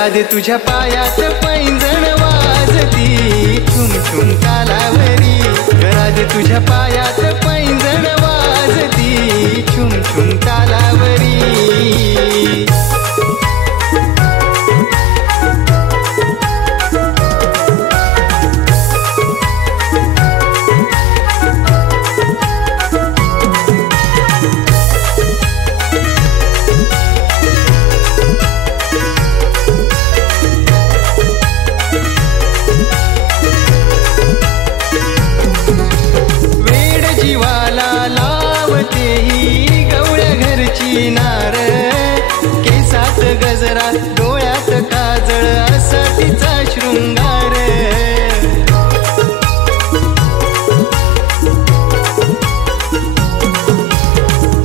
घरात तुझ्या पायात पैंजण वाजती छुम छुम तालावरी घरात तुझ्या पायात पैंजण वाजती छुम छुम तालावरी नार केसात गजरा डोळ्यात काजळ असा तिचा शृंगार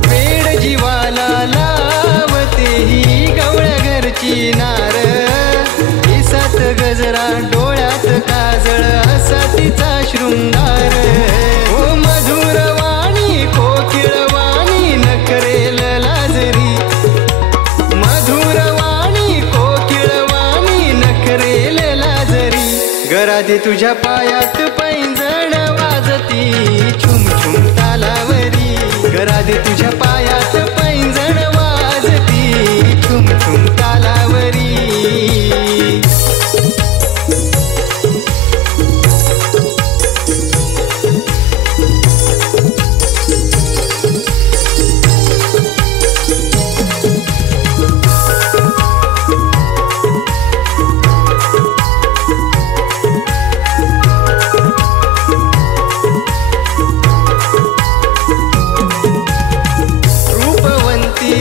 वेड जीवाला लावते ही गवळ्या घरची नार केसात गजरा डोळ्यात काजळ असा तिचा शृंगार ओ मधुर वाणी कोकिळवाणी नखरेल घरात तुझ्या पायात पैंजण वाजती छुम छुम तालावरी घरात तुझ्या पायात पैंजण वाजती छुम छुम तालावरी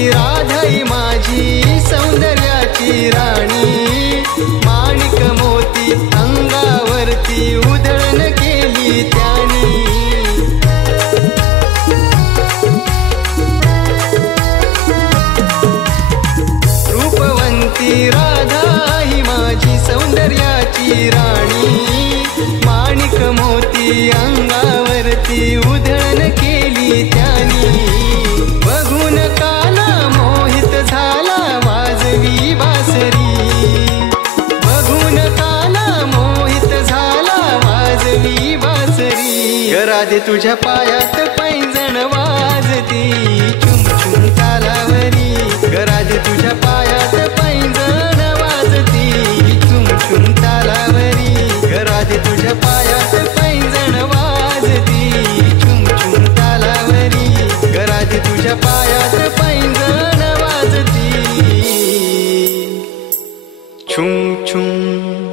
राधाई माझी सौंदर्याची राणी माणिक मोती अंगावरती उधळण केली त्यानी रूपवंती राधाई माझी सौंदर्याची राणी माणिक मोती अंगावरती उधळण केली त्यानी बघून काना मोहित झाला वाजवी बासरी बघून काना मोहित झाला वाजवी बासरी घरात तुझ्या पायात पैंजण वाजती छुम छुम तालावरी घरात तुझ्या पायात पैंजण वाजती छुम छुम तालावरी घरात तुझ्या पायात पैंजण वाजती छुम छुम तालावरी घरात तुझ्या पायात पैंजण वाजती छुम छुम